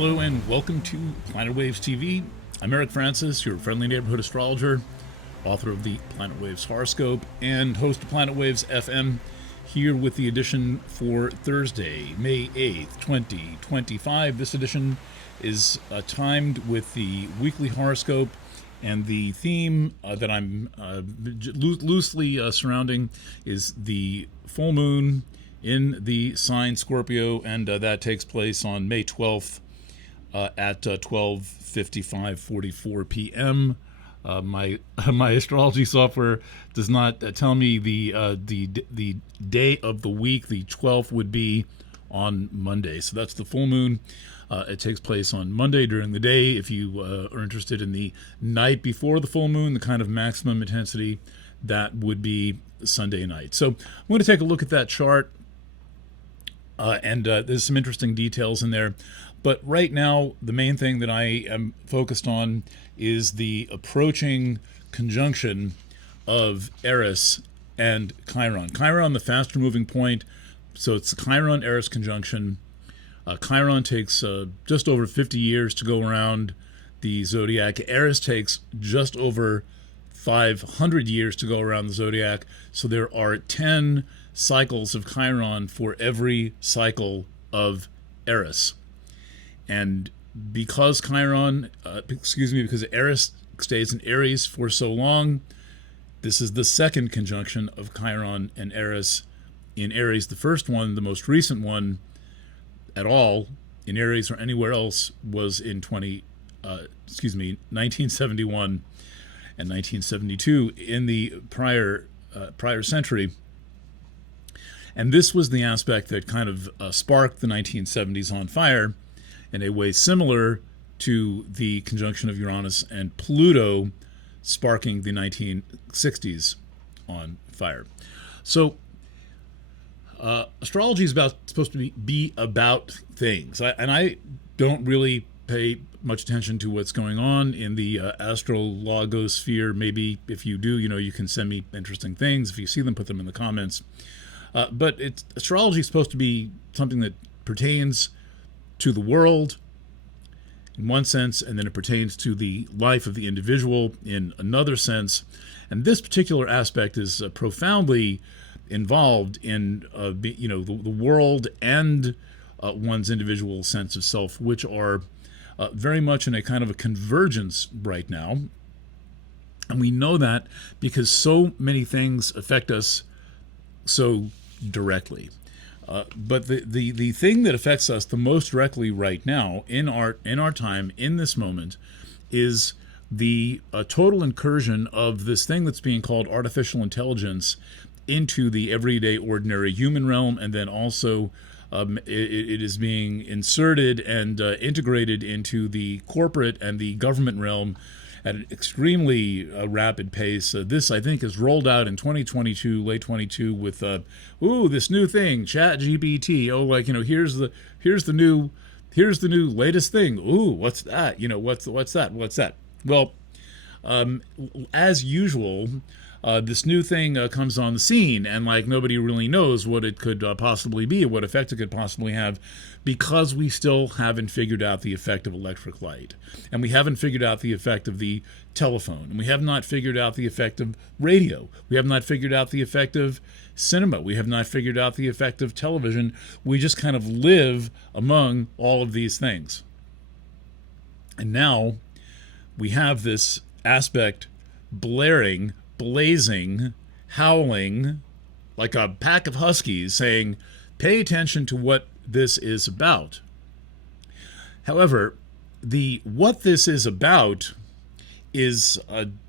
Hello and welcome to Planet Waves TV. I'm Eric Francis, your friendly neighborhood astrologer, author of the Planet Waves horoscope, and host of Planet Waves FM, here with the edition for Thursday, May 8th, 2025. This edition is timed with the weekly horoscope, and the theme that I'm loosely surrounding is the full moon in the sign Scorpio, and that takes place on May 12th at 12:55:44 p.m. My astrology software does not tell me the day of the week. The 12th would be on Monday, so that's the full moon. It takes place on Monday during the day. If you are interested in the night before the full moon, the kind of maximum intensity, that would be Sunday night. So I'm going to take a look at that chart, and there's some interesting details in there. But right now, the main thing that I am focused on is the approaching conjunction of Eris and Chiron. Chiron, the faster moving point, so it's the Chiron-Eris conjunction. Chiron takes just over 50 years to go around the zodiac. Eris takes just over 500 years to go around the zodiac. So there are 10 cycles of Chiron for every cycle of Eris. And because because Eris stays in Aries for so long, this is the second conjunction of Chiron and Eris in Aries. The first one, the most recent one at all in Aries or anywhere else, was in 1971 and 1972 in the prior century. And this was the aspect that kind of sparked the 1970s on fire, in a way similar to the conjunction of Uranus and Pluto sparking the 1960s on fire. So astrology is supposed to be about things. I don't really pay much attention to what's going on in the astrologosphere. Maybe if you do, you can send me interesting things. If you see them, put them in the comments. But astrology is supposed to be something that pertains to the world in one sense, and then it pertains to the life of the individual in another sense. And this particular aspect is profoundly involved in the world and one's individual sense of self, which are very much in a kind of a convergence right now. And we know that because so many things affect us so directly. But the thing that affects us the most directly right now in our time, in this moment, is the total incursion of this thing that's being called artificial intelligence into the everyday, ordinary human realm, and then also it is being inserted and integrated into the corporate and the government realm at an extremely rapid pace. This, I think, is rolled out in 2022, late 22, with this new thing, ChatGPT. Oh, here's the new latest thing. Ooh, what's that? What's that? Well, as usual, this new thing comes on the scene, and nobody really knows what it could possibly be, or what effect it could possibly have, because we still haven't figured out the effect of electric light, and we haven't figured out the effect of the telephone, and we have not figured out the effect of radio. We have not figured out the effect of cinema. We have not figured out the effect of television. We just kind of live among all of these things. And now we have this aspect blaring, blazing, howling like a pack of huskies, saying, pay attention to what this is about. However, what this is about is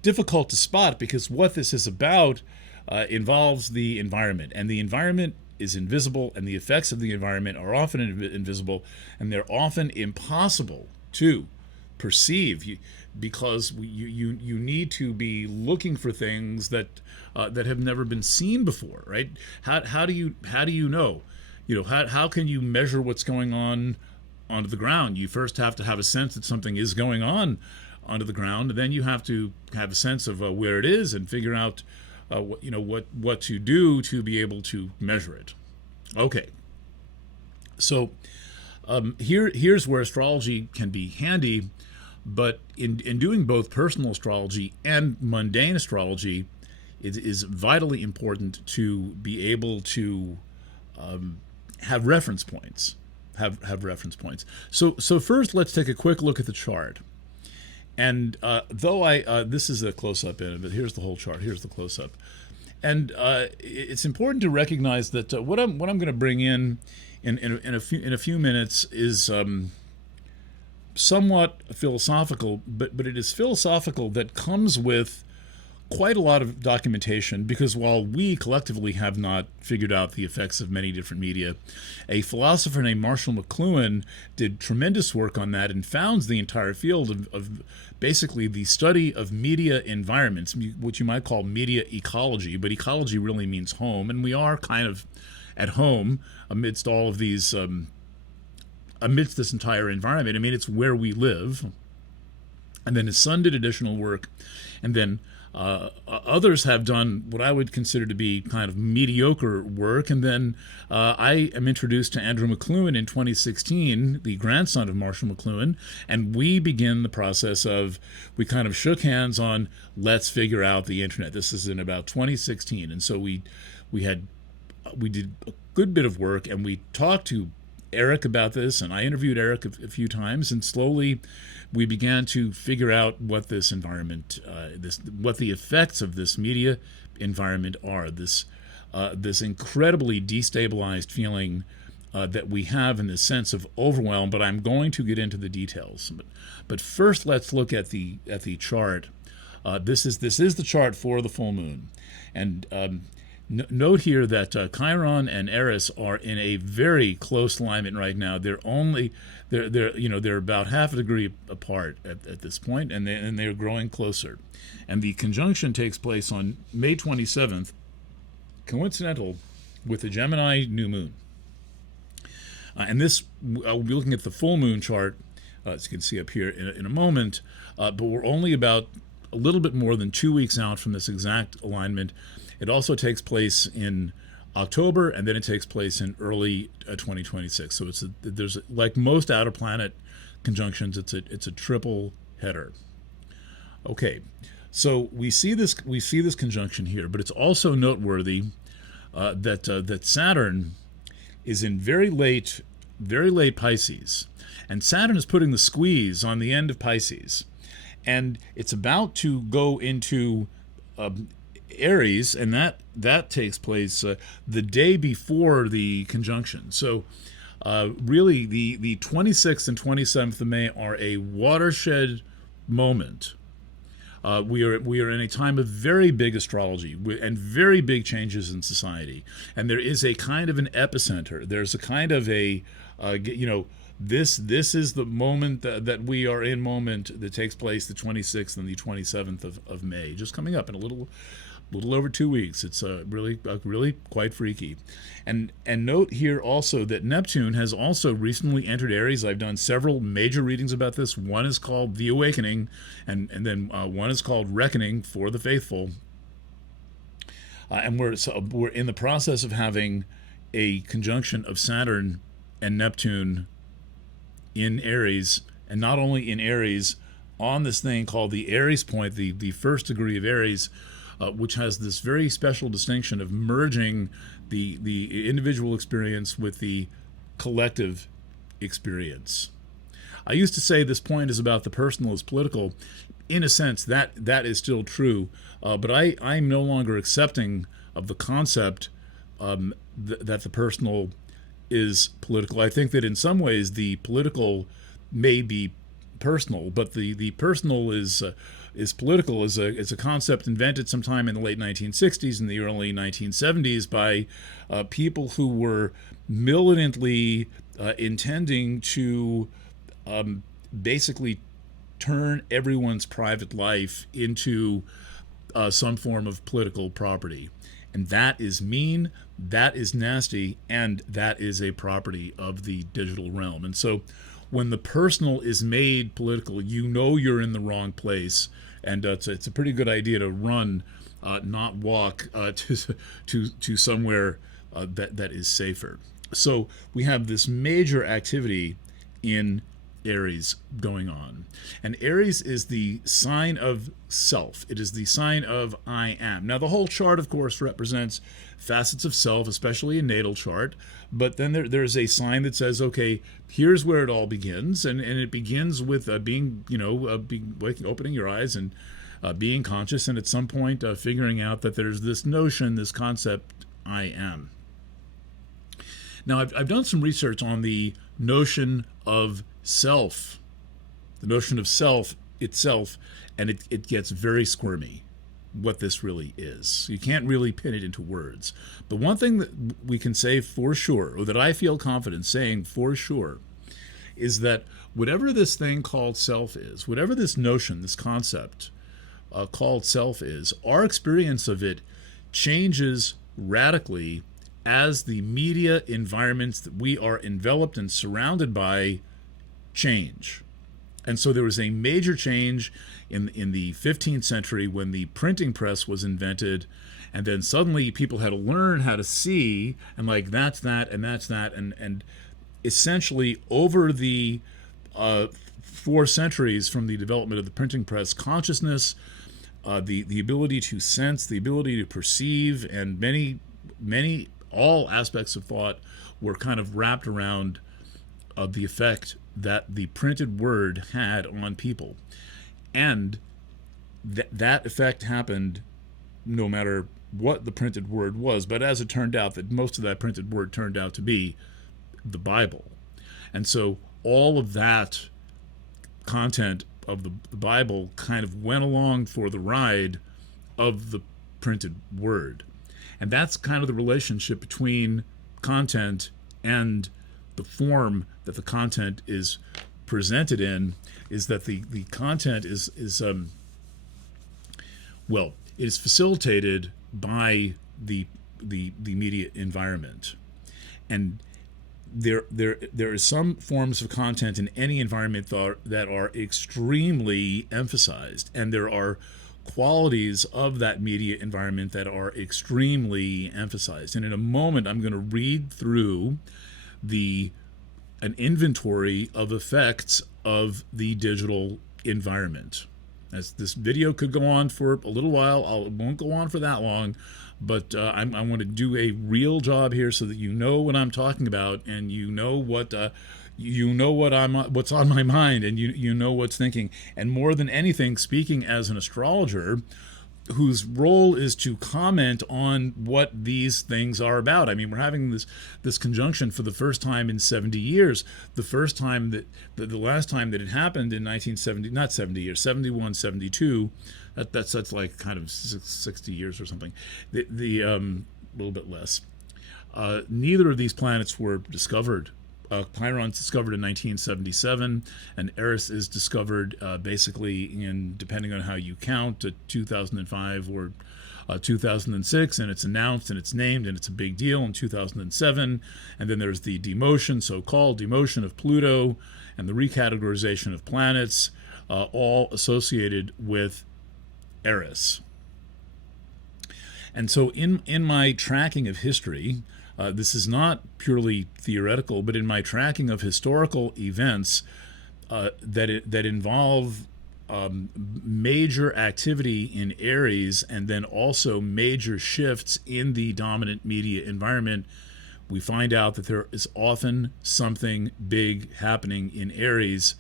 difficult to spot, because what this is about involves the environment, and the environment is invisible, and the effects of the environment are often invisible, and they're often impossible to perceive, because you need to be looking for things that have never been seen before, right? How do you know? How can you measure what's going on onto the ground? You first have to have a sense that something is going on onto the ground, and then you have to have a sense of where it is and figure out what to do to be able to measure it. Okay, so Here's where astrology can be handy, but in doing both personal astrology and mundane astrology, it is vitally important to be able to have reference points. Have reference points. So first, let's take a quick look at the chart. And though this is a close-up in it, but here's the whole chart. Here's the close-up. And it's important to recognize that what I'm going to bring in a few minutes is somewhat philosophical, but it is philosophical that comes with quite a lot of documentation, because while we collectively have not figured out the effects of many different media, a philosopher named Marshall McLuhan did tremendous work on that and founds the entire field of basically the study of media environments, what you might call media ecology, but ecology really means home, and we are kind of at home amidst all of these, amidst this entire environment. I mean, it's where we live. And then his son did additional work, and then others have done what I would consider to be kind of mediocre work. And then I am introduced to Andrew McLuhan in 2016, the grandson of Marshall McLuhan, and we begin the process of, we kind of shook hands on, let's figure out the internet. This is in about 2016. And so we did a good bit of work, and we talked to Eric about this, and I interviewed Eric a few times, and slowly we began to figure out what this environment, what the effects of this media environment are. This incredibly destabilized feeling that we have, in this sense of overwhelm. But I'm going to get into the details. But first, let's look at the chart. This is the chart for the full moon, and note here that Chiron and Eris are in a very close alignment right now. They're about half a degree apart at this point, and they're growing closer. And the conjunction takes place on May 27th, coincidental with the Gemini new moon. And this, I'll be looking at the full moon chart, as you can see up here in a moment, but we're only about a little bit more than 2 weeks out from this exact alignment. It also takes place in October, and then it takes place in early 2026. So there's like most outer planet conjunctions, it's a triple header. Okay, so we see this conjunction here, but it's also noteworthy that Saturn is in very late Pisces, and Saturn is putting the squeeze on the end of Pisces, and it's about to go into Aries, and that takes place the day before the conjunction. So really the 26th and 27th of May are a watershed moment. We are in a time of very big astrology and very big changes in society, and there is a kind of an epicenter. There's a kind of a this is the moment that we are in, moment that takes place the 26th and the 27th of May, just coming up in a little over 2 weeks. It's really quite freaky. And note here also that Neptune has also recently entered Aries. I've done several major readings about this. One is called The Awakening, and then one is called Reckoning for the Faithful. And we're in the process of having a conjunction of Saturn and Neptune in Aries, and not only in Aries, on this thing called the Aries point, the first degree of Aries, which has this very special distinction of merging the individual experience with the collective experience. I used to say this point is about the personal as political. In a sense, that is still true, but I'm no longer accepting of the concept that the personal is political. I think that in some ways the political may be personal, but the personal is political is a concept invented sometime in the late 1960s and the early 1970s by people who were militantly intending to basically turn everyone's private life into some form of political property. And that is mean, that is nasty, and that is a property of the digital realm. And so when the personal is made political, you know you're in the wrong place, and it's a pretty good idea to run, not walk to somewhere that is safer. So we have this major activity in Aries going on. And Aries is the sign of self. It is the sign of I am. Now, the whole chart, of course, represents facets of self, especially a natal chart. But then there's a sign that says, okay, here's where it all begins. And it begins with being, opening your eyes and being conscious. And at some point, figuring out that there's this notion, this concept, I am. Now, I've done some research on the notion of self, the notion of self itself, and it gets very squirmy what this really is. You can't really pin it into words. But one thing that we can say for sure, or that I feel confident saying for sure, is that whatever this thing called self is, whatever this notion, this concept called self is, our experience of it changes radically as the media environments that we are enveloped and surrounded by change. And so there was a major change in the 15th century when the printing press was invented, and then suddenly people had to learn how to see, and like that's that and that's that, and essentially over the 4 centuries from the development of the printing press, consciousness, the ability to sense, the ability to perceive, and many all aspects of thought were kind of wrapped around the effect that the printed word had on people. And that effect happened no matter what the printed word was. But as it turned out, that most of that printed word turned out to be the Bible. And so all of that content of the Bible kind of went along for the ride of the printed word. And that's kind of the relationship between content and the form that the content is presented in, is that the content is it is facilitated by the media environment. And there are some forms of content in any environment that are extremely emphasized, and there are qualities of that media environment that are extremely emphasized. And in a moment, I'm going to read through an inventory of effects of the digital environment. As this video could go on for a little while, it won't go on for that long, but I want to do a real job here so that you know what I'm talking about, and you know what's on my mind, and you know what's thinking. And more than anything, speaking as an astrologer whose role is to comment on what these things are about. I mean, we're having this conjunction for the first time in 70 years. The first time that the last time that it happened in 1970, not 70 years, 71, 72. That's like kind of 60 years or something. The little bit less. Neither of these planets were discovered. Chiron's discovered in 1977, and Eris is discovered basically in, depending on how you count, 2005 or 2006, and it's announced and it's named and it's a big deal in 2007. And then there's the demotion, so-called demotion of Pluto, and the recategorization of planets, all associated with Eris. And so in my tracking of history, this is not purely theoretical, but in my tracking of historical events that involve major activity in Aries and then also major shifts in the dominant media environment, we find out that there is often something big happening in Aries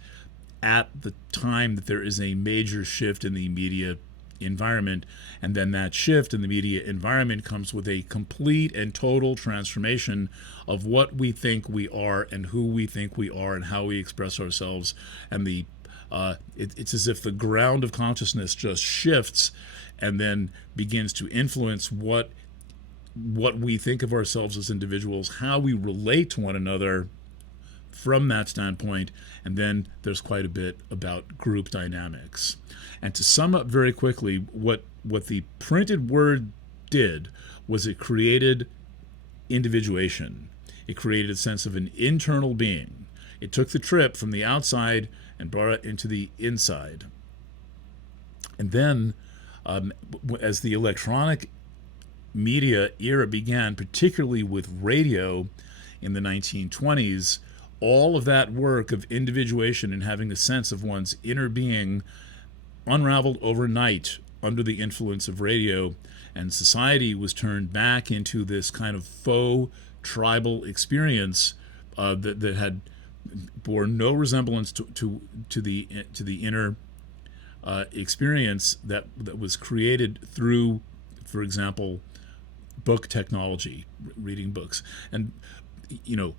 at the time that there is a major shift in the media environment, and then that shift in the media environment comes with a complete and total transformation of what we think we are and who we think we are and how we express ourselves. And it's as if the ground of consciousness just shifts and then begins to influence what we think of ourselves as individuals, how we relate to one another from that standpoint, and then there's quite a bit about group dynamics. And to sum up very quickly, what the printed word did was it created individuation. It created a sense of an internal being. It took the trip from the outside and brought it into the inside. And then, as the electronic media era began, particularly with radio, in the 1920s, all of that work of individuation and having a sense of one's inner being unraveled overnight under the influence of radio, and society was turned back into this kind of faux tribal experience that had bore no resemblance to the inner experience that was created through, for example, book technology, reading books. And the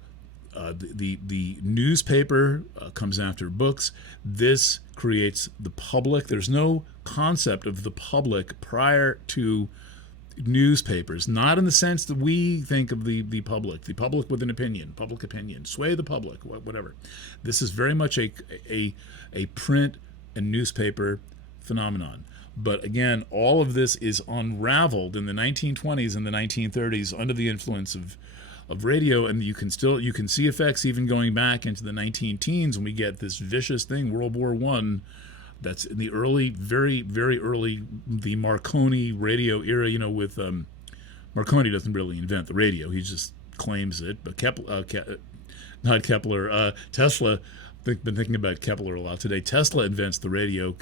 newspaper comes after books. This creates the public. There's no concept of the public prior to newspapers, not in the sense that we think of the public with an opinion, public opinion, sway the public, whatever. This is very much a print and newspaper phenomenon. But again, all of this is unraveled in the 1920s and the 1930s under the influence of radio, and you can see effects even going back into the 19-teens when we get this vicious thing, World War I. That's in the early, very, very early, the Marconi radio era, with Marconi doesn't really invent the radio. He just claims it. But not Kepler, Tesla, been thinking about Kepler a lot today. Tesla invents the radio,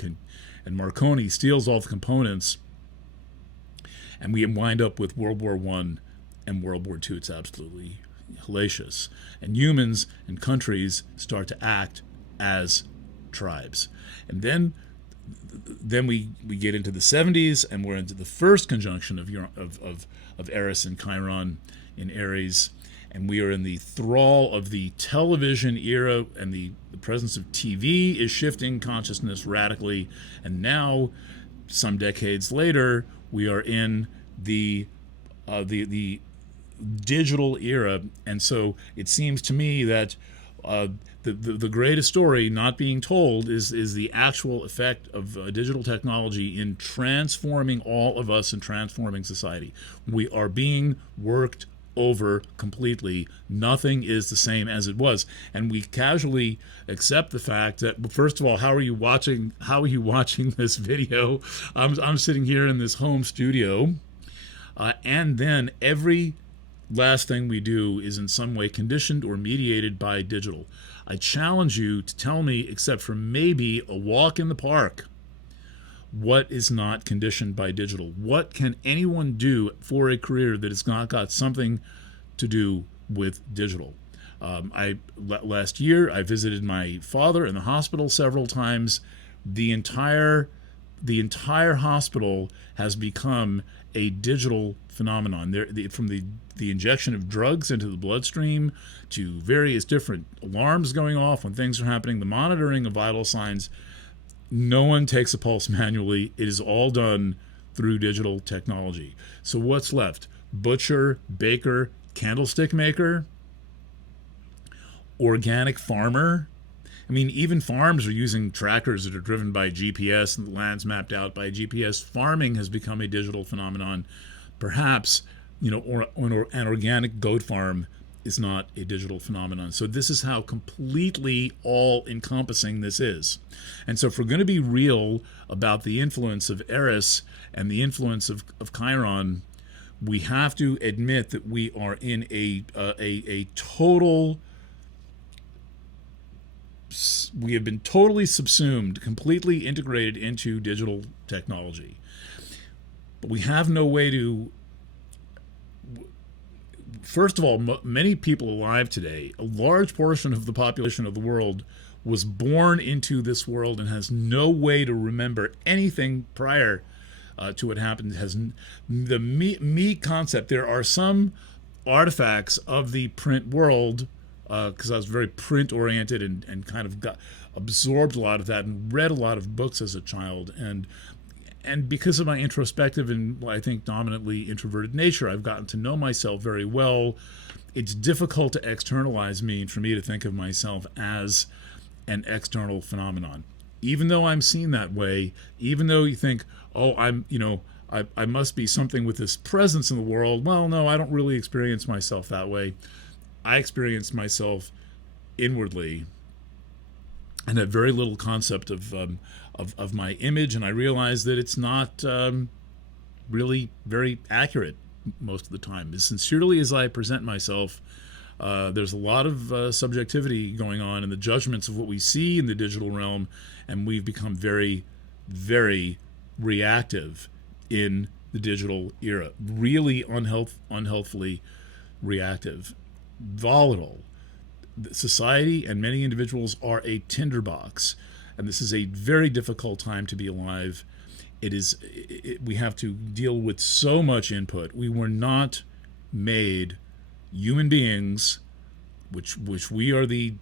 and Marconi steals all the components, and we wind up with World War I and World War II. It's absolutely hellacious. And humans and countries start to act as tribes. And then we get into the 70s, and we're into the first conjunction of Eris and Chiron in Aries, and we are in the thrall of the television era, and the presence of TV is shifting consciousness radically. And now, some decades later, we are in the digital era. And so it seems to me that the greatest story not being told is the actual effect of digital technology in transforming all of us and transforming society. We are being worked over completely. Nothing is the same as it was, and we casually accept the fact that, first of all, how are you watching this video? I'm sitting here in this home studio, and then every last thing we do is in some way conditioned or mediated by digital. I challenge you to tell me, except for maybe a walk in the park, what is not conditioned by digital? What can anyone do for a career that has not got something to do with digital? Last year, I visited my father in the hospital several times. The entire hospital has become a digital phenomenon. From the injection of drugs into the bloodstream to various different alarms going off when things are happening, the monitoring of vital signs. No one takes a pulse manually. It is all done through digital technology. So what's left? Butcher, baker, candlestick maker, organic farmer. I mean, even farms are using tractors that are driven by GPS and the land's mapped out by GPS. Farming has become a digital phenomenon. Perhaps, or an organic goat farm is not a digital phenomenon. So this is how completely all-encompassing this is. And so if we're going to be real about the influence of Eris and the influence of Chiron, we have to admit that we are in a total... We have been totally subsumed, completely integrated into digital technology. But we have no way to... First of all, many people alive today, a large portion of the population of the world, was born into this world and has no way to remember anything prior to what happened. Has the me concept. There are some artifacts of the print world, because I was very print oriented and kind of absorbed a lot of that and read a lot of books as a child, and because of my introspective and I think dominantly introverted nature, I've gotten to know myself very well. It's difficult to externalize me and for me to think of myself as an external phenomenon. Even though I'm seen that way, even though you think, oh, I must be something with this presence in the world. Well, no, I don't really experience myself that way. I experience myself inwardly and have very little concept of my image, and I realize that it's not really very accurate most of the time. As sincerely as I present myself, There's a lot of subjectivity going on in the judgments of what we see in the digital realm, and we've become very, very reactive in the digital era. Really unhealthfully reactive, volatile. Society and many individuals are a tinderbox, and this is a very difficult time to be alive. We have to deal with so much input. We were not made human beings, which we are the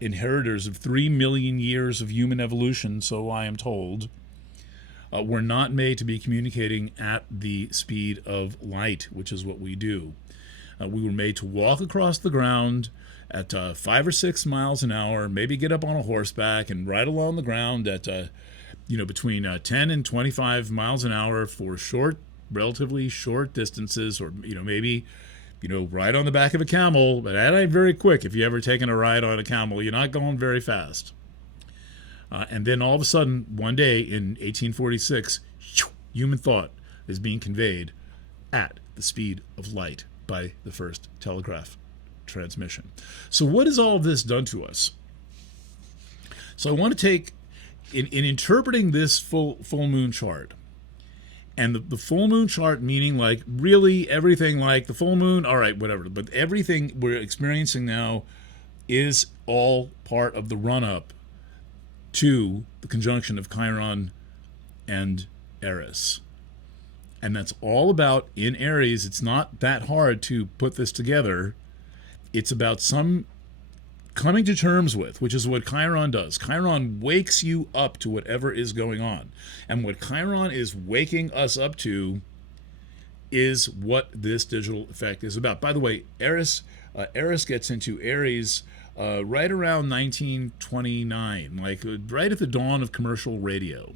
inheritors of 3 million years of human evolution, so I am told. We're not made to be communicating at the speed of light, which is what we do. We were made to walk across the ground at 5 or 6 miles an hour, maybe get up on a horseback and ride along the ground at between 10 and 25 miles an hour for relatively short distances, or maybe ride on the back of a camel. But that ain't very quick. If you ever taken a ride on a camel, you're not going very fast. And then all of a sudden, one day in 1846, human thought is being conveyed at the speed of light by the first telegraph transmission. So what has all of this done to us? So I want to take, in interpreting this full moon chart, and the full moon chart meaning like really everything, like the full moon, all right, whatever, but everything we're experiencing now is all part of the run-up to the conjunction of Chiron and Eris. And that's all about, in Aries, it's not that hard to put this together. It's about some coming to terms with, which is what Chiron does. Chiron wakes you up to whatever is going on. And what Chiron is waking us up to is what this digital effect is about. By the way, Eris gets into Aries right around 1929, like right at the dawn of commercial radio.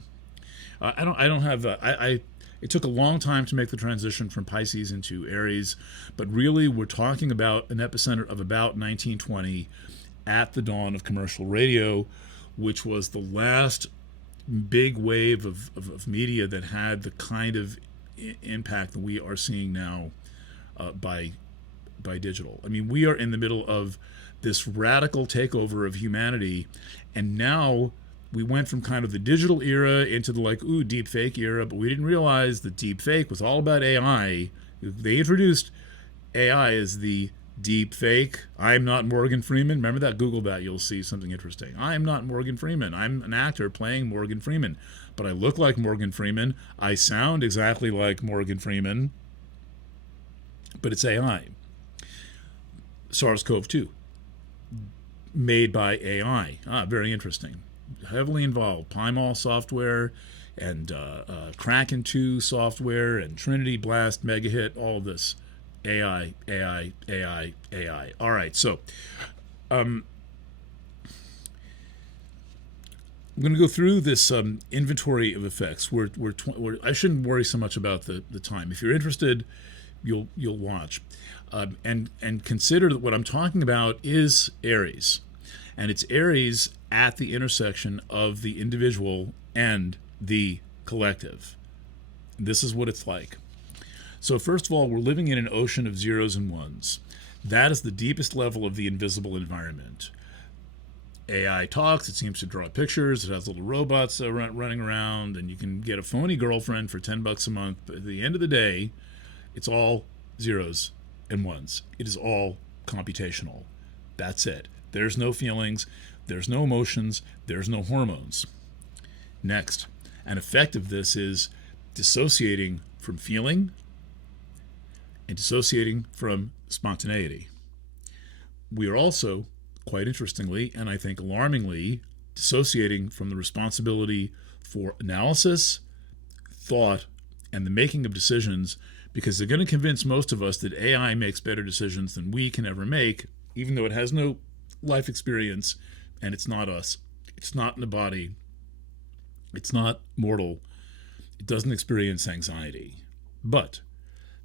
It took a long time to make the transition from Pisces into Aries, but really we're talking about an epicenter of about 1920 at the dawn of commercial radio, which was the last big wave of media that had the kind of impact that we are seeing now by digital. I mean, we are in the middle of this radical takeover of humanity, and now we went from kind of the digital era into the deep fake era, but we didn't realize that deep fake was all about AI. They introduced AI as the deep fake. I'm not Morgan Freeman. Remember that? Google that. You'll see something interesting. I'm not Morgan Freeman. I'm an actor playing Morgan Freeman, but I look like Morgan Freeman. I sound exactly like Morgan Freeman, but it's AI. SARS-CoV-2, made by AI. Very interesting. Heavily involved. Pymol software and Kraken 2 software and Trinity Blast Megahit, all of this. AI. All right, so I'm going to go through this inventory of effects. I shouldn't worry so much about the time. If you're interested, you'll watch. And consider that what I'm talking about is Aries. And it's Aries at the intersection of the individual and the collective. This is what it's like. So first of all, we're living in an ocean of zeros and ones. That is the deepest level of the invisible environment. AI talks, it seems to draw pictures, it has little robots running around, and you can get a phony girlfriend for $10 a month. But at the end of the day, it's all zeros and ones. It is all computational. That's it. There's no feelings, there's no emotions, there's no hormones. Next, an effect of this is dissociating from feeling and dissociating from spontaneity. We are also, quite interestingly, and I think alarmingly, dissociating from the responsibility for analysis, thought, and the making of decisions, because they're going to convince most of us that AI makes better decisions than we can ever make, even though it has no life experience, and it's not us. It's not in the body. It's not mortal. It doesn't experience anxiety. But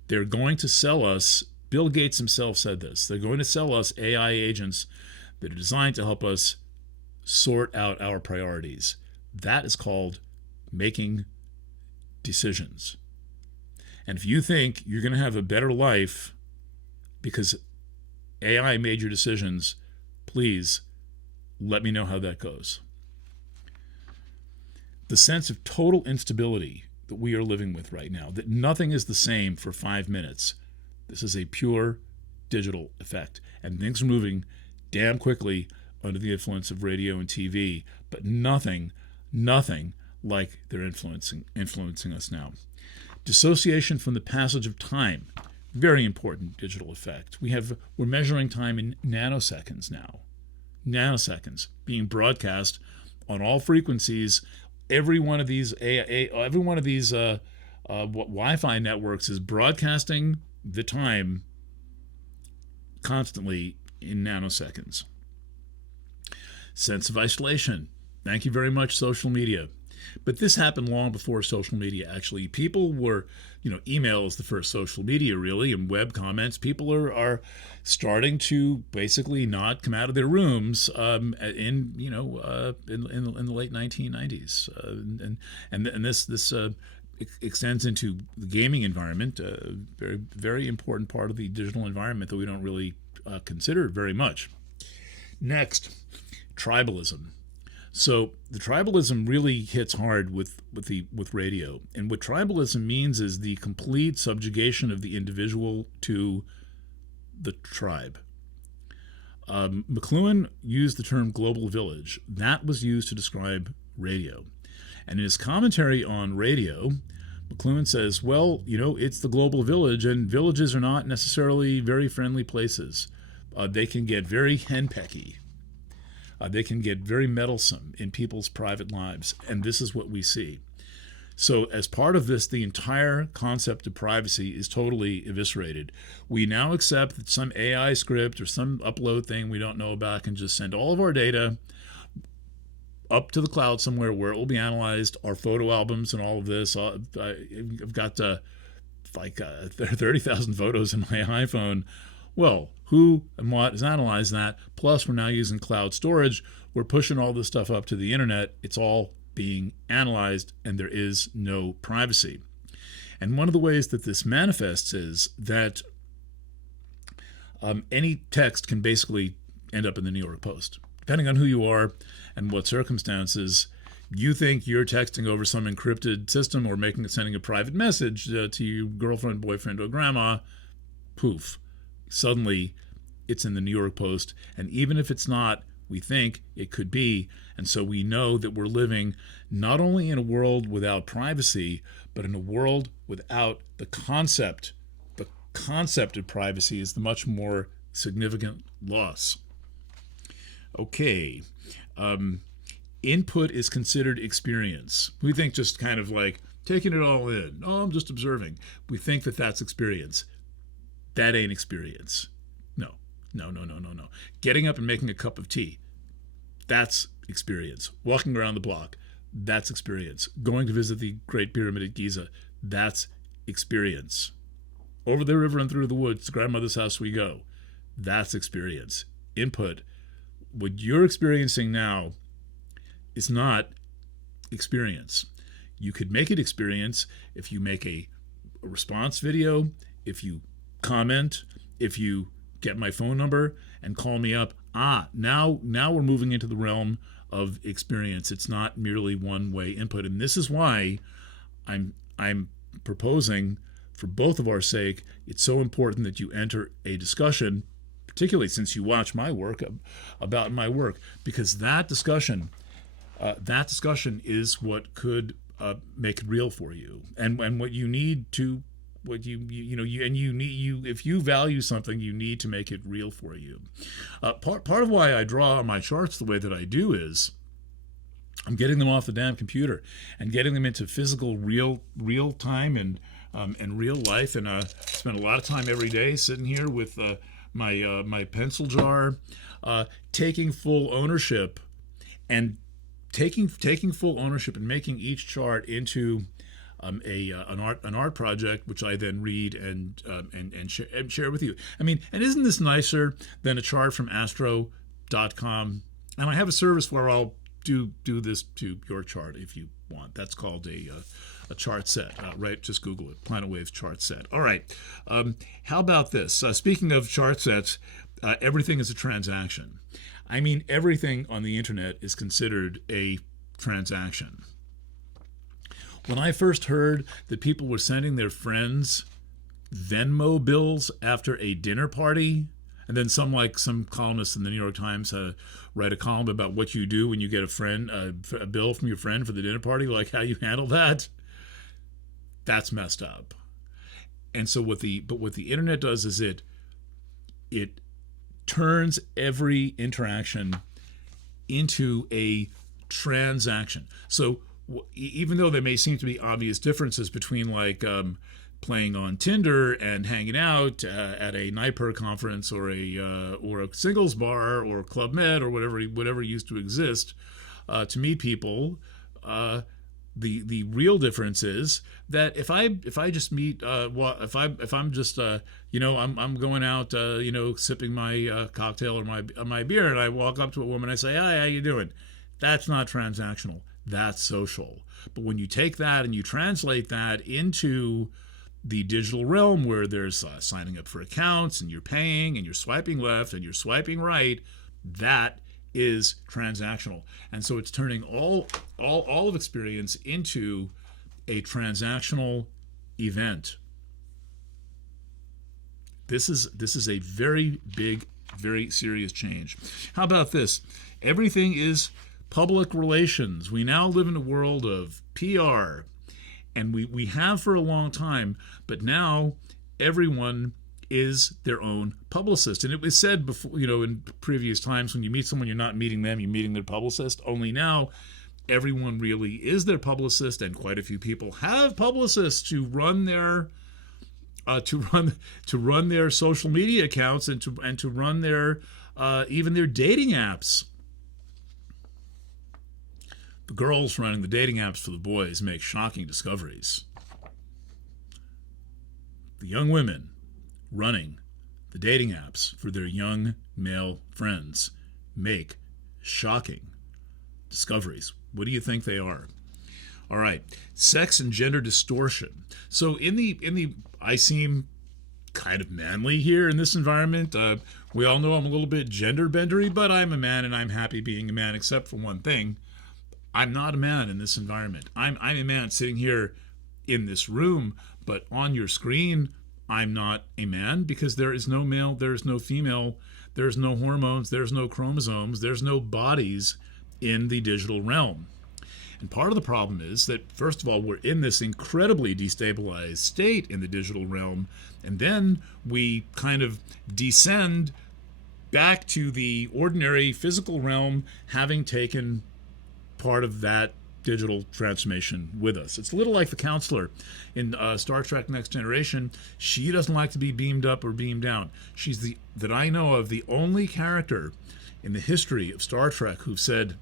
they're going to sell us, Bill Gates himself said this, they're going to sell us AI agents that are designed to help us sort out our priorities. That is called making decisions. And if you think you're going to have a better life because AI made your decisions. Please let me know how that goes. The sense of total instability that we are living with right now, that nothing is the same for 5 minutes. This is a pure digital effect. And things are moving damn quickly under the influence of radio and TV, but nothing like they're influencing us now. Dissociation from the passage of time, very important digital effect. We're measuring time in nanoseconds now. Nanoseconds being broadcast on all frequencies. Every one of these Wi-Fi networks is broadcasting the time constantly in nanoseconds. Sense of isolation. Thank you very much, social media. But this happened long before social media, actually. People were, email is the first social media, really, and web comments. People are starting to basically not come out of their rooms in the late 1990s. And this extends into the gaming environment, a very, very important part of the digital environment that we don't really consider very much. Next, tribalism. So the tribalism really hits hard with radio. And what tribalism means is the complete subjugation of the individual to the tribe. McLuhan used the term global village. That was used to describe radio. And in his commentary on radio, McLuhan says, well, it's the global village, and villages are not necessarily very friendly places. They can get very henpecky. They can get very meddlesome in people's private lives, and this is what we see. So as part of this, the entire concept of privacy is totally eviscerated. We now accept that some AI script or some upload thing we don't know about can just send all of our data up to the cloud somewhere where it will be analyzed, our photo albums and all of this. I've got 30,000 photos in my iPhone. Well, who and what has analyzed that? Plus, we're now using cloud storage. We're pushing all this stuff up to the internet. It's all being analyzed, and there is no privacy. And one of the ways that this manifests is that any text can basically end up in the New York Post. Depending on who you are and what circumstances, you think you're texting over some encrypted system or sending a private message to your girlfriend, boyfriend, or grandma. Poof. Suddenly, it's in the New York Post. And even if it's not, we think it could be. And so we know that we're living not only in a world without privacy, but in a world without the concept. The concept of privacy is the much more significant loss. Okay. Input is considered experience. We think just kind of like taking it all in. Oh, I'm just observing. We think that that's experience. That ain't experience. No. Getting up and making a cup of tea. That's experience. Walking around the block. That's experience. Going to visit the Great Pyramid at Giza. That's experience. Over the river and through the woods to grandmother's house we go. That's experience. Input. What you're experiencing now is not experience. You could make it experience if you make a response video, if you comment, if you get my phone number and call me up. Now we're moving into the realm of experience. It's not merely one-way input. And this is why I'm proposing, for both of our sake, it's so important that you enter a discussion, particularly since you watch my work, about my work, because that discussion is what could make it real for you, and what you need to, what if you value something, you need to make it real for you. Part of why I draw my charts the way that I do is I'm getting them off the damn computer and getting them into physical, real time and real life, and I spend a lot of time every day sitting here with my pencil jar, taking full ownership and taking full ownership and making each chart into an art project, which I then read and share with you. I mean, and isn't this nicer than a chart from astro.com? And I have a service where I'll do this to your chart if you want. That's called a chart set, right? Just Google it, Planet Waves chart set. All right. How about this? Speaking of chart sets, everything is a transaction. I mean, everything on the internet is considered a transaction. When I first heard that people were sending their friends Venmo bills after a dinner party, and then some columnists in the New York Times write a column about what you do when you get a bill from your friend for the dinner party, like how you handle that. That's messed up. And so what the internet does is it turns every interaction into a transaction. So even though there may seem to be obvious differences between playing on Tinder and hanging out at a NIPER conference or a singles bar or Club Med or whatever used to exist to meet people, the real difference is that if I just meet if I'm just I'm going out sipping my cocktail or my beer, and I walk up to a woman, I say, "Hi, how you doing?" That's not transactional. That's social. But when you take that and you translate that into the digital realm, where there's signing up for accounts and you're paying and you're swiping left and you're swiping right, that is transactional. And so it's turning all of experience into a transactional event. This is a very big, very serious change. How about this? Everything is public relations. We now live in a world of PR, and we have for a long time, but now everyone is their own publicist. And it was said before, in previous times, when you meet someone, you're not meeting them, you're meeting their publicist. Only now, everyone really is their publicist, and quite a few people have publicists to run their run their social media accounts and to run their even their dating apps. The girls running the dating apps for the boys make shocking discoveries. The young women running the dating apps for their young male friends make shocking discoveries. What do you think they are? All right, sex and gender distortion. So I seem kind of manly here in this environment. We all know I'm a little bit gender bendery, but I'm a man and I'm happy being a man, except for one thing. I'm not a man in this environment. I'm a man sitting here in this room, but on your screen, I'm not a man, because there is no male, there is no female, there's no hormones, there's no chromosomes, there's no bodies in the digital realm. And part of the problem is that, first of all, we're in this incredibly destabilized state in the digital realm, and then we kind of descend back to the ordinary physical realm, having taken part of that digital transformation with us. It's a little like the counselor in Star Trek Next Generation. She doesn't like to be beamed up or beamed down. She's that I know of, the only character in the history of Star Trek who said,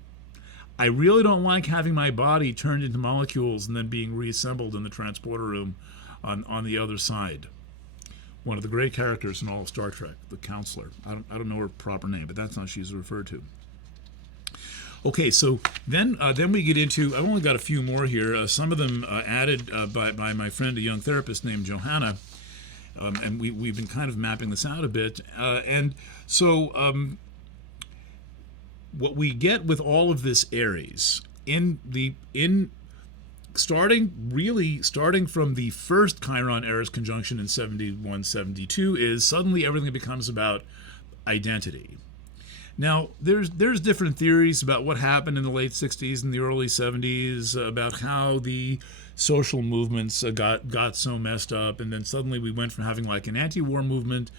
"I really don't like having my body turned into molecules and then being reassembled in the transporter room on the other side." One of the great characters in all of Star Trek, the counselor. I don't know her proper name, but that's how she's referred to. Okay, so then we get into, I've only got a few more here, some of them added by my friend, a young therapist named Johanna, and we've been kind of mapping this out a bit. And so what we get with all of this Aries, starting from the first Chiron-Eris conjunction in 71-72, is suddenly everything becomes about identity. Now, there's different theories about what happened in the late 60s and the early 70s, about how the social movements got so messed up, and then suddenly we went from having like an anti-war movement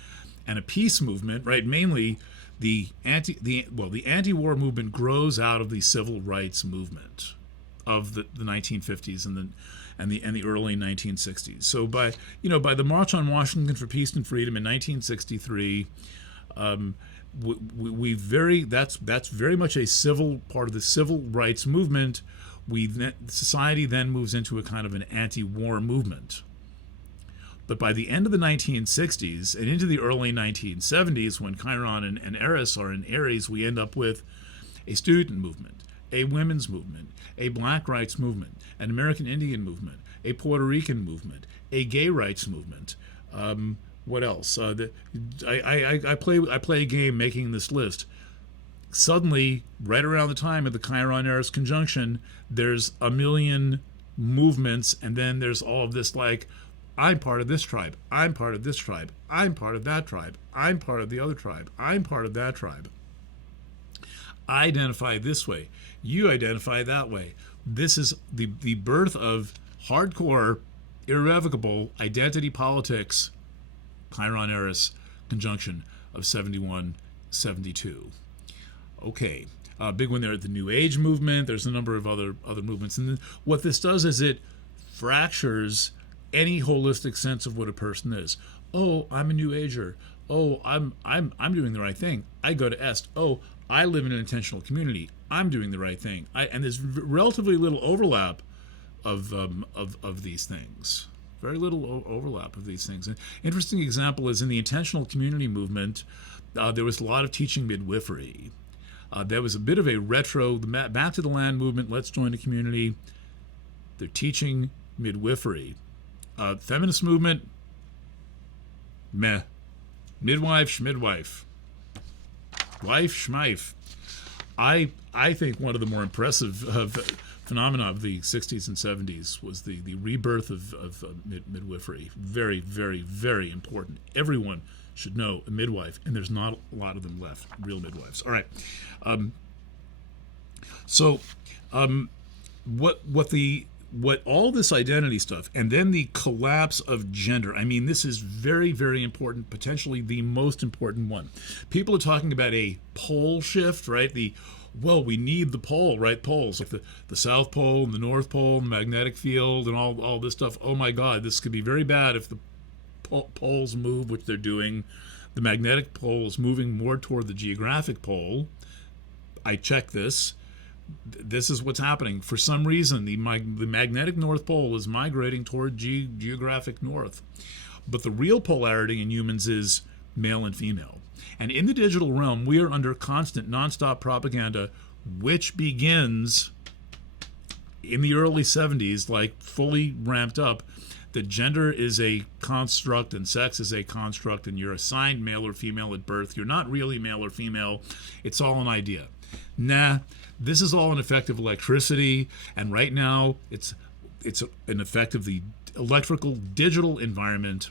and a peace movement, right? Mainly the anti-war movement grows out of the civil rights movement of the 1950s and the early 1960s. So by the March on Washington for Peace and Freedom in 1963, that's very much a civil part of the civil rights movement. Society then moves into a kind of an anti-war movement. But by the end of the 1960s and into the early 1970s, when Chiron and Eris are in Aries, we end up with a student movement, a women's movement, a black rights movement, an American Indian movement, a Puerto Rican movement, a gay rights movement, What else? I play a game making this list. Suddenly, right around the time of the Chiron-Eris conjunction, there's a million movements, and then there's all of this like, I'm part of this tribe, I'm part of this tribe, I'm part of that tribe, I'm part of the other tribe, I'm part of that tribe. I identify this way, you identify that way. This is the birth of hardcore, irrevocable identity politics, Chiron-Eris conjunction of 71-72. Okay, big one there, the New Age movement. There's a number of other movements, and what this does is it fractures any holistic sense of what a person is. Oh, I'm a New Ager. Oh, I'm doing the right thing. I go to Est. Oh, I live in an intentional community. I'm doing the right thing. And there's relatively little overlap of these things. Very little overlap of these things. An interesting example is in the intentional community movement. There was a lot of teaching midwifery. There was a bit of a retro, the back to the land movement, let's join a community. They're teaching midwifery. Feminist movement, meh. Midwife, schmidwife. Wife, schmife. I think one of the more impressive phenomena of the 60s and 70s was the rebirth of midwifery. Very, very, very important. Everyone should know a midwife, and there's not a lot of them left, real midwives. All right. What all this identity stuff, and then the collapse of gender. I mean, this is very, very important, potentially the most important one. People are talking about a pole shift, right? We need the pole, right? Poles, like the South Pole and the North Pole, and the magnetic field, and all this stuff. Oh my God, this could be very bad if the poles move, which they're doing. The magnetic pole is moving more toward the geographic pole. I checked this. This is what's happening. For some reason, the magnetic North Pole is migrating toward geographic north. But the real polarity in humans is male and female. And in the digital realm, we are under constant, nonstop propaganda, which begins in the early 70s, like fully ramped up, that gender is a construct and sex is a construct, and you're assigned male or female at birth. You're not really male or female. It's all an idea. Nah, this is all an effect of electricity, and right now it's an effect of the electrical digital environment,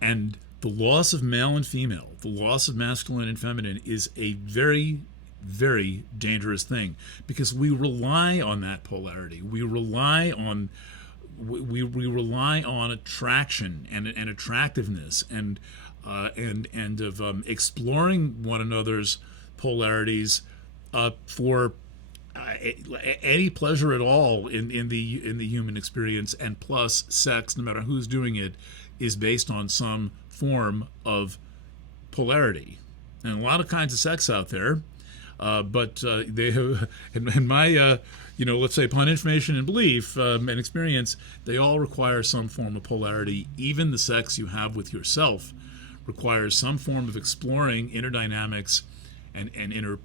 and the loss of male and female, the loss of masculine and feminine is a very, very dangerous thing, because we rely on that polarity. We rely on attraction and attractiveness and of exploring one another's polarities for any pleasure at all in the human experience. And plus, sex, no matter who's doing it, is based on some form of polarity. And a lot of kinds of sex out there, but they have, in my let's say upon information and belief and experience, they all require some form of polarity. Even the sex you have with yourself requires some form of exploring inner dynamics and inner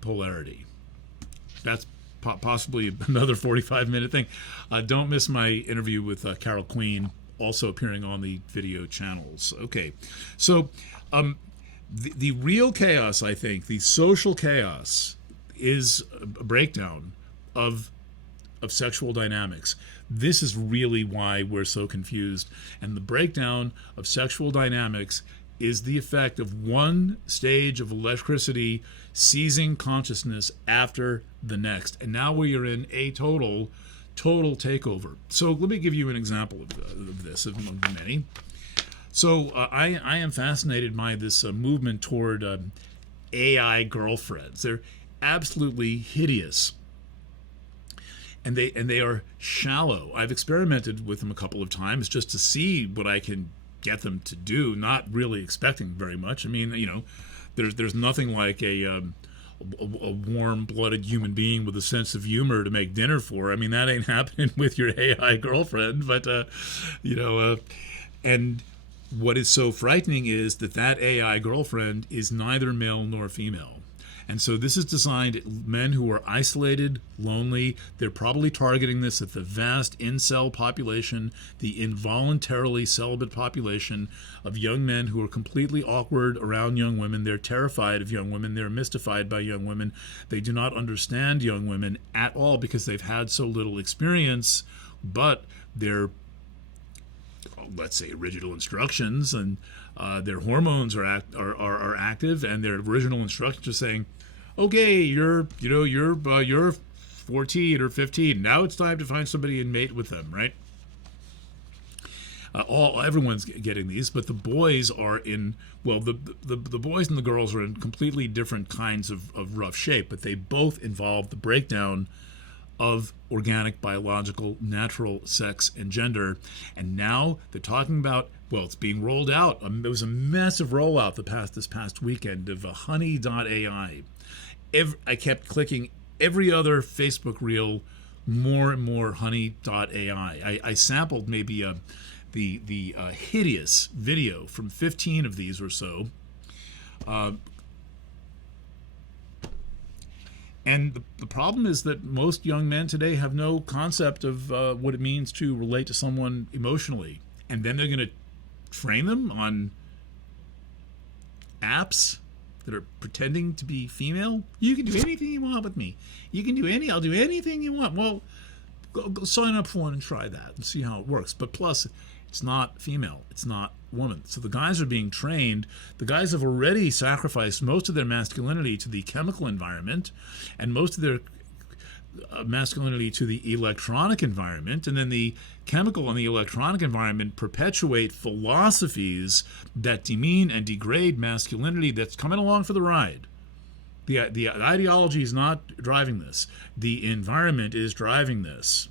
polarity. That's possibly another 45-minute thing. Don't miss my interview with Carol Queen, also appearing on the video channels. Okay, so the real chaos, I think, the social chaos, is a breakdown of sexual dynamics. This is really why we're so confused. And the breakdown of sexual dynamics is the effect of one stage of electricity seizing consciousness after the next. And now we are in a total takeover. So let me give you an example of this, of many. So I am fascinated by this movement toward AI girlfriends. They're absolutely hideous. And they are shallow. I've experimented with them a couple of times just to see what I can get them to do, not really expecting very much. I mean, there's nothing like a warm-blooded human being with a sense of humor to make dinner for. I mean, that ain't happening with your AI girlfriend. But and what is so frightening is that AI girlfriend is neither male nor female. And so this is designed at men who are isolated, lonely. They're probably targeting this at the vast incel population, the involuntarily celibate population of young men who are completely awkward around young women. They're terrified of young women. They're mystified by young women. They do not understand young women at all because they've had so little experience, but they're, let's say, original instructions and their hormones are active, and their original instructions are saying, "Okay, you're 14 or 15. Now it's time to find somebody and mate with them." Right? Everyone's getting these, but the boys are in. Well, the boys and the girls are in completely different kinds of rough shape, but they both involve the breakdown of organic, biological, natural sex and gender. And now they're talking about, well, it's being rolled out. There was a massive rollout this past weekend of honey.ai. I kept clicking every other Facebook reel, more and more honey.ai. I sampled maybe the hideous video from 15 of these or so. And the problem is that most young men today have no concept of what it means to relate to someone emotionally. And then they're going to train them on apps that are pretending to be female. You can do anything you want with me. I'll do anything you want. Well, go sign up for one and try that and see how it works. But plus, it's not female. It's not woman. So the guys are being trained. The guys have already sacrificed most of their masculinity to the chemical environment and most of their masculinity to the electronic environment. And then the chemical and the electronic environment perpetuate philosophies that demean and degrade masculinity that's coming along for the ride. The ideology is not driving this. The environment is driving this.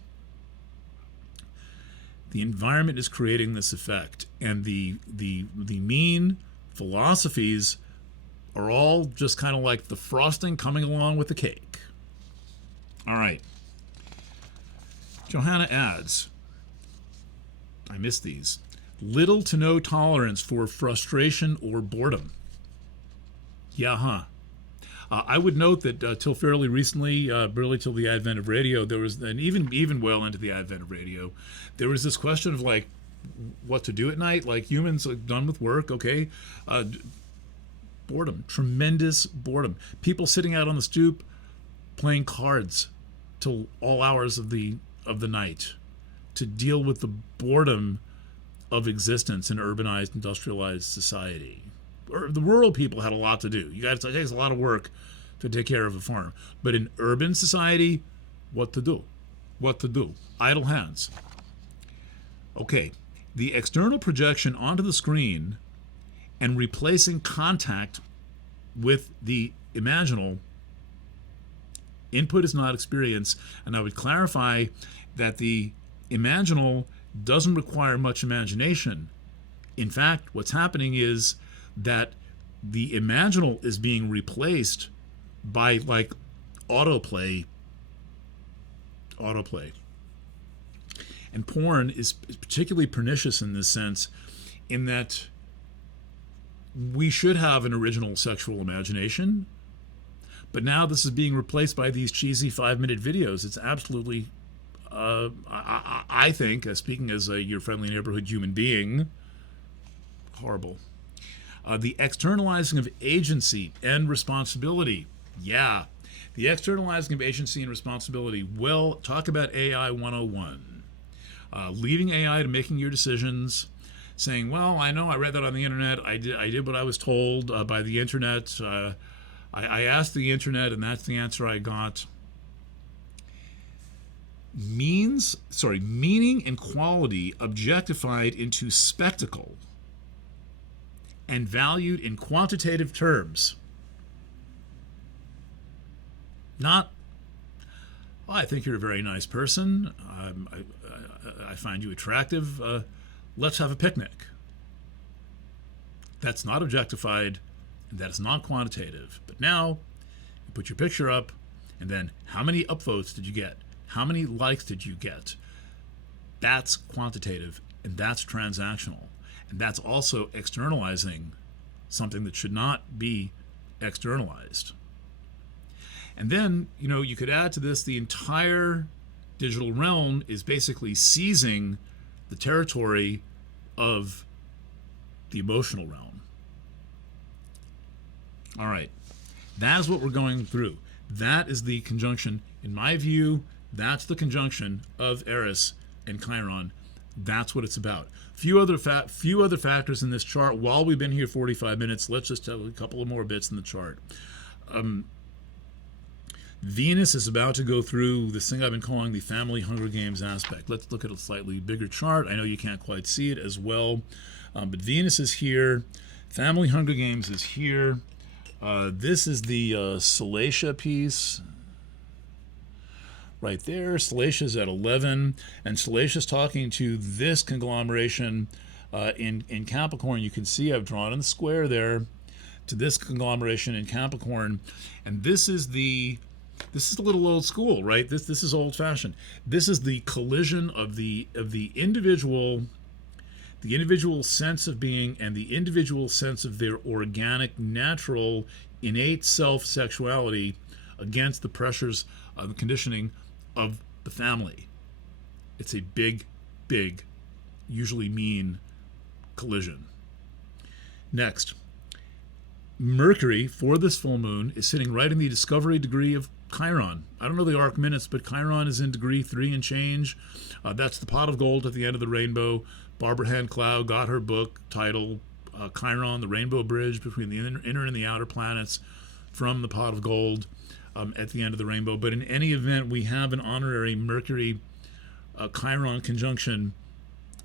The environment is creating this effect, and the mean philosophies are all just kind of like the frosting coming along with the cake. All right. Johanna adds, I missed these, little to no tolerance for frustration or boredom. Yeah, huh? I would note that till fairly recently, really till the advent of radio, there was, and even well into the advent of radio, there was this question of like what to do at night. Like humans are done with work, okay? Boredom, tremendous boredom. People sitting out on the stoop playing cards till all hours of the night to deal with the boredom of existence in urbanized, industrialized society. The rural people had a lot to do. It takes a lot of work to take care of a farm. But in urban society, what to do? What to do? Idle hands. Okay, the external projection onto the screen and replacing contact with the imaginal input is not experience. And I would clarify that the imaginal doesn't require much imagination. In fact, what's happening is that the imaginal is being replaced by like autoplay. And porn is particularly pernicious in this sense, in that we should have an original sexual imagination, but now this is being replaced by these cheesy 5-minute videos. It's absolutely, I think, speaking as your friendly neighborhood human being, horrible. The externalizing of agency and responsibility. Yeah, the externalizing of agency and responsibility. Well, talk about AI 101. Leaving AI to making your decisions, saying, well, I know I read that on the internet. I did what I was told by the internet. I asked the internet, and that's the answer I got. Meaning and quality objectified into spectacle and valued in quantitative terms. Not, well, I think you're a very nice person. I find you attractive. Let's have a picnic. That's not objectified, and that is not quantitative. But now, you put your picture up, and then how many upvotes did you get? How many likes did you get? That's quantitative, and that's transactional. And that's also externalizing something that should not be externalized. And then, you could add to this the entire digital realm is basically seizing the territory of the emotional realm. All right. That is what we're going through. That is the conjunction. In my view, that's the conjunction of Eris and Chiron. That's what it's about. Few other factors in this chart. While we've been here 45 minutes, let's just have a couple of more bits in the chart. Venus is about to go through this thing I've been calling the family Hunger Games aspect. Let's look at a slightly bigger chart. I know you can't quite see it as well, but Venus is here. Family Hunger Games is here. This is the Salacia piece. Right there, Salacia is at 11, and Salacia is talking to this conglomeration in Capricorn. You can see I've drawn in the square there to this conglomeration in Capricorn, and this is a little old school, right? This is old fashioned. This is the collision of the individual sense of being and the individual sense of their organic, natural, innate self-sexuality against the pressures of the conditioning of the family. It's a big, usually mean collision. Next, Mercury, for this full moon, is sitting right in the discovery degree of Chiron. I don't know the arc minutes, but Chiron is in degree 3 and change. That's the pot of gold at the end of the rainbow. Barbara Hand Clow got her book titled Chiron, the Rainbow Bridge between the inner and the outer planets, from the pot of gold at the end of the rainbow. But in any event, we have an honorary Mercury Chiron conjunction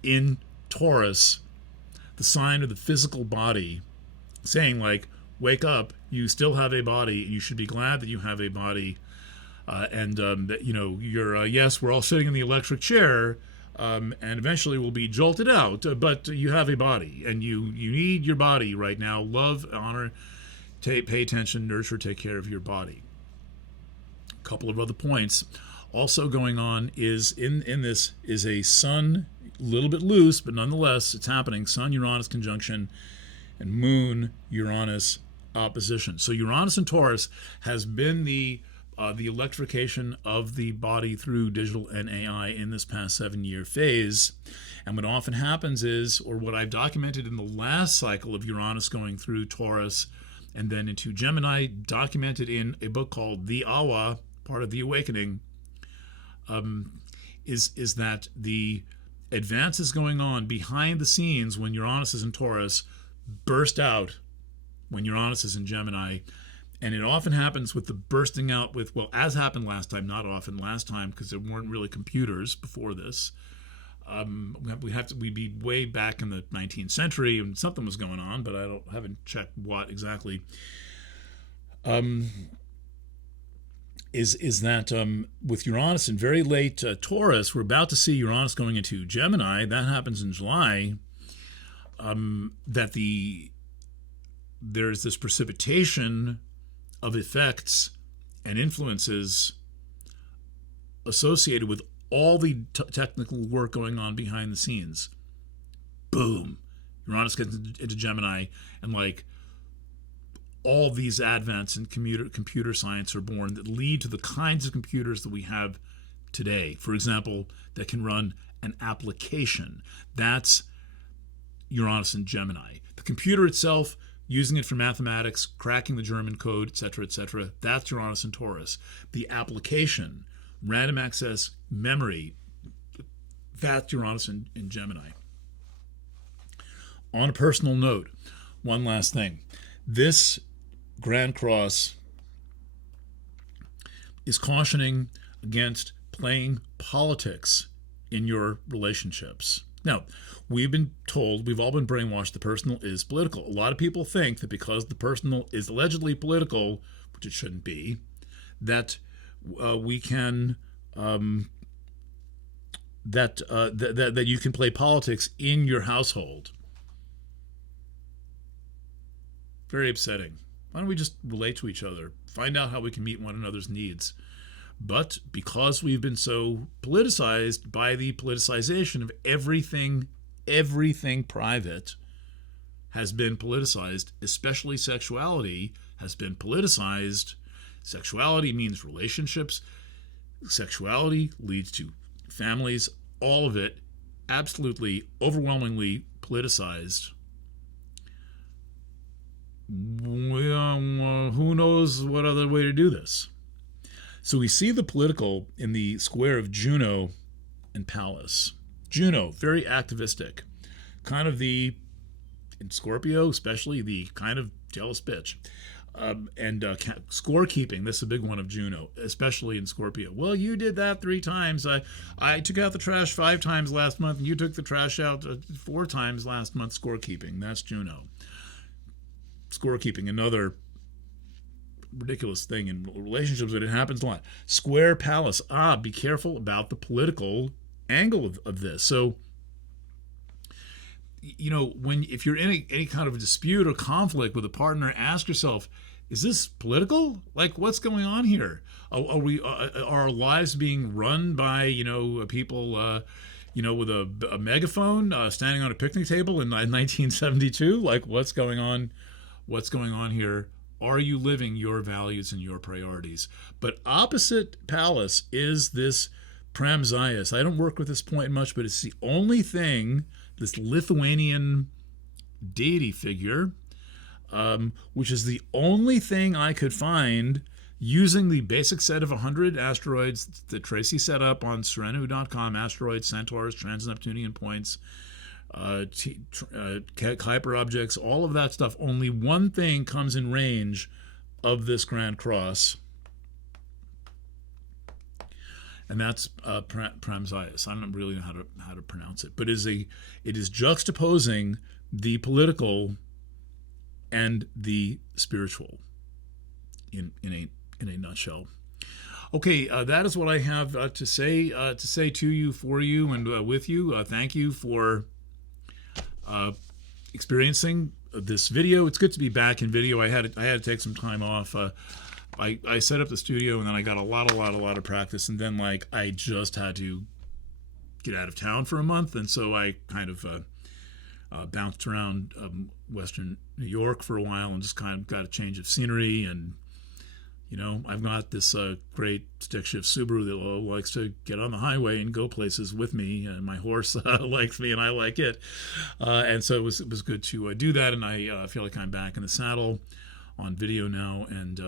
in Taurus, the sign of the physical body, saying like, wake up, you still have a body, and you should be glad that you have a body. That, you're, yes, we're all sitting in the electric chair, and eventually we'll be jolted out, but you have a body, and you need your body right now. Love, honor, pay attention, nurture, take care of your body. A couple of other points also going on is in this is a Sun, a little bit loose, but nonetheless it's happening, Sun-Uranus conjunction and Moon-Uranus opposition. So Uranus and Taurus has been the electrification of the body through digital and AI in this past 7-year phase. And what often happens is, or what I've documented in the last cycle of Uranus going through Taurus and then into Gemini, documented in a book called The Awa, part of the Awakening, is that the advances going on behind the scenes when Uranus is in Taurus burst out when Uranus is in Gemini. And it often happens with the bursting out with, well, as happened last time, not often last time, because there weren't really computers before this. We'd be way back in the 19th century and something was going on, but haven't checked what exactly. Is that with Uranus in very late Taurus, we're about to see Uranus going into Gemini. That happens in July. There's this precipitation of effects and influences associated with all the technical work going on behind the scenes. Boom. Uranus gets into Gemini, and like all these advents in computer science are born that lead to the kinds of computers that we have today. For example, that can run an application. That's Uranus and Gemini. The computer itself, using it for mathematics, cracking the German code, etc., that's Uranus and Taurus. The application, random access memory, that's Uranus and Gemini. On a personal note, one last thing. This Grand Cross is cautioning against playing politics in your relationships. Now, we've all been brainwashed, the personal is political. A lot of people think that because the personal is allegedly political, which it shouldn't be, that we can that you can play politics in your household. Very upsetting. Why don't we just relate to each other, find out how we can meet one another's needs? But because we've been so politicized by the politicization of everything private has been politicized, especially sexuality has been politicized, Sexuality means relationships. Sexuality leads to families. All of it absolutely, overwhelmingly politicized. Who knows what other way to do this? So we see the political in the square of Juno and Pallas. Juno, very activistic, kind of in Scorpio especially, the kind of jealous bitch. And scorekeeping, this is a big one of Juno, especially in Scorpio. Well, you did that 3 times. I took out the trash 5 times last month, and you took the trash out 4 times last month. Scorekeeping, that's Juno. Scorekeeping, another ridiculous thing in relationships, but it happens a lot. Square Pallas. Be careful about the political angle of this. So, if you're in any kind of a dispute or conflict with a partner, ask yourself, is this political? Like, what's going on here? Are our lives being run by, people, with a megaphone standing on a picnic table in 1972? Like, what's going on? What's going on here? Are you living your values and your priorities? But opposite Pallas is this Pramzias. I don't work with this point much, but it's the only thing, this Lithuanian deity figure, which is the only thing I could find using the basic set of 100 asteroids that Tracy set up on Serenu.com, asteroids, centaurs, trans-Neptunian points, Kuiper objects, all of that stuff. Only one thing comes in range of this Grand Cross, and that's Pramzias. I don't really know how to pronounce it, but it is juxtaposing the political and the spiritual in a nutshell. Okay, that is what I have to say to you, for you, and with you. Thank you for experiencing this video. It's good to be back in video. I had to take some time off. I set up the studio, and then I got a lot of practice, and then I just had to get out of town for a month, and so I kind of bounced around Western New York for a while and just kind of got a change of scenery. And I've got this great stick shift Subaru that likes to get on the highway and go places with me, and my horse likes me and I like it, and so it was good to do that. And I feel like I'm back in the saddle on video now. And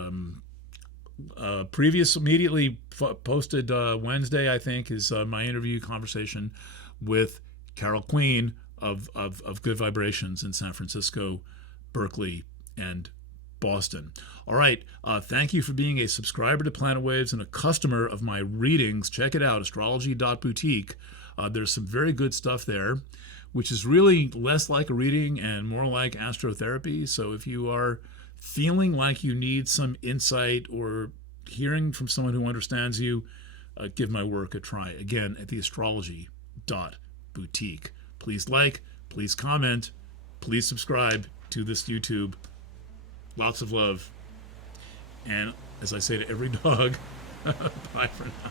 immediately posted Wednesday, I think, is my interview conversation with Carol Queen of Good Vibrations in San Francisco, Berkeley, and Boston. All right. Thank you for being a subscriber to Planet Waves and a customer of my readings. Check it out, Astrology.Boutique. There's some very good stuff there, which is really less like a reading and more like astrotherapy. So if you are feeling like you need some insight or hearing from someone who understands you, give my work a try. Again, at the Astrology.Boutique. Please like, please comment, please subscribe to this YouTube. Lots of love. And as I say to every dog, bye for now.